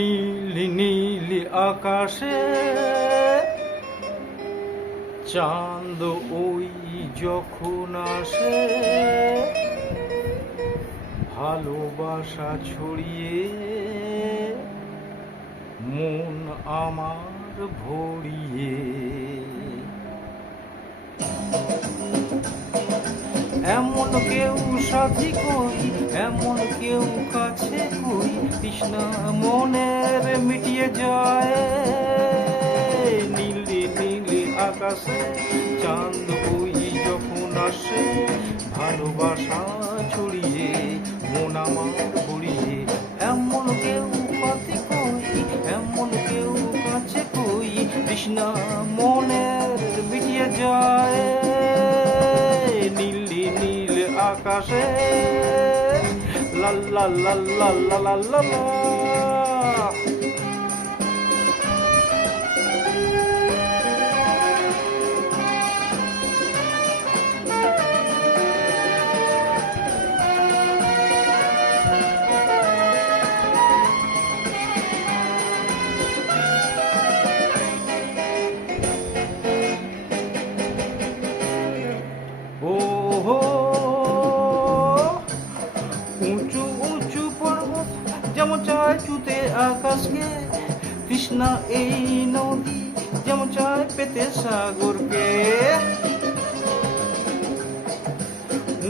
নীলি নীলি আকাশে চাঁদ ওই যখন আসে, ভালোবাসা ছড়িয়ে মন আমার ভরিয়ে। এমন কেউ সাথী কই, এমন কেউ কাছে কই, তৃষ্ণা মনের মিটিয়ে যায়। নীলি নীলি আকাশে চাঁদ ওই যখন আসে, ভালোবাসা ছড়িয়ে মন আমার ভরিয়ে। এমন কেউ সাথী কই, এমন কেউ কাছে কই, তৃষ্ণা মনের মিটিয়ে যায়। নীলি নীল আকাশে লা লা লা লা লা লা লা লা। উঁচু উঁচু পর্বত যেমন চায় ছুতে আকাশকে, তৃষ্ণা এই নদী যেমন চায় পেতে সাগরকে।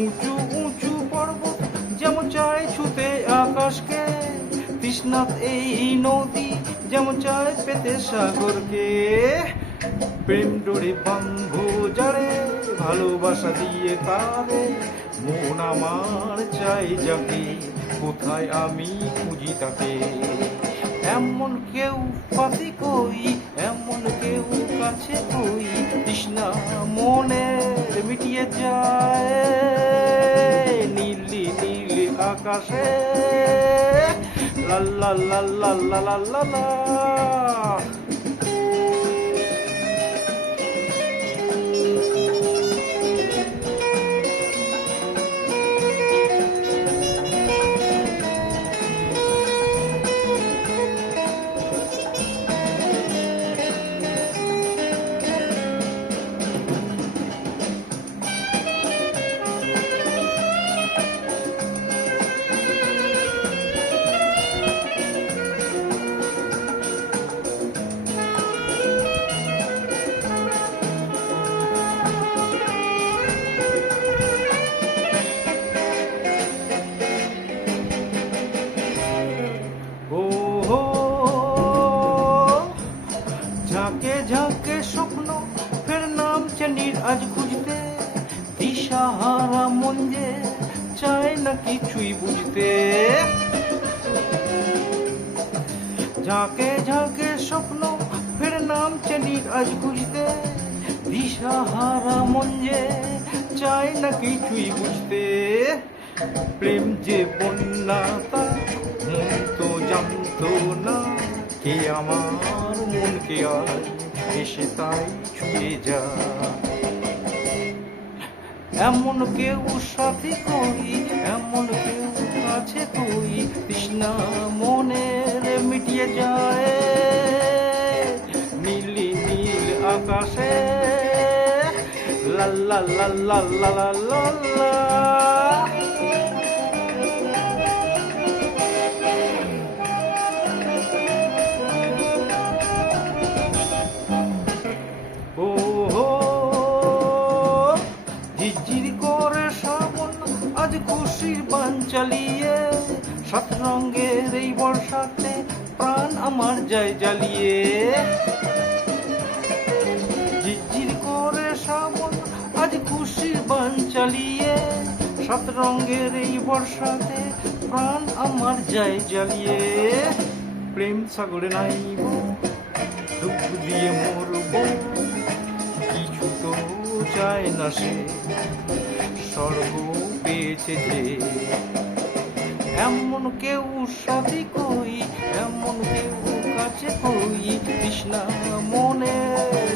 উঁচু উঁচু পর্বত যেমন চায় ছুতে আকাশকে, তৃষ্ণা এই নদী যেমন চায় পেতে সাগরকে। প্রেম ডোরে বাঁধবো যারে, ভালোবাসা দিয়ে তারে, মন আমার চাই যাকে, কোথায় আমি খুঁজি তাকে। এমন কেউ পাতি কই, এমন কেউ কাছে কই, তৃষ্ণা মনের মিটিয়ে যায়। নীলি নীলি আকাশে লা লা লা লা লা লা লা লা। ঝাঁকে ঝাঁকে স্বপ্ন ফের নামছে নীর আজ খুঁজতে, দিশাহারা মন যে চায় না কিছুই বুঝতে। ঝাঁকে ঝাঁকে স্বপ্ন ফের নামছে নীর আজ খুঁজতে, দিশাহারা মন যে চায় না কিছুই বুঝতে। প্রেম যে বন্যা তা মন তো জানতো না, কে আমার মনকে আজ এসে তাই ছুঁয়ে যা। এমন কেউ সাথী কই, এমন কেউ কাছে কই, তৃষ্ণা মনের মিটিয়ে যায়। নীলি নীল আকাশে লা লা লা লা লা লা লা লা। ঝিরঝির করে শ্রাবণ আজ খুশির বান চালিয়ে, সাত রঙের এই বর্ষাতে প্রাণ আমার যায় জ্বালিয়ে। ঝিরঝির করে শ্রাবণ আজ খুশির বান চালিয়ে, সাত রঙের এই বর্ষাতে প্রাণ আমার যায় জ্বালিয়ে। প্রেম সাগরে নাইব, ডুব দিয়ে মরব, কিছু তো চায় না সে, স্বর্গ পেয়েছে যে। এমন কেউ সাথী কই, এমন কেউ কাছে কই, তৃষ্ণা মনে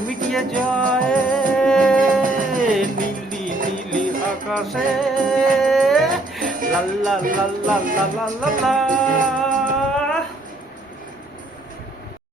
মিটিয়ে যায়। নীলি নীলি আকাশে লা লা লা লা লা লা লা লা।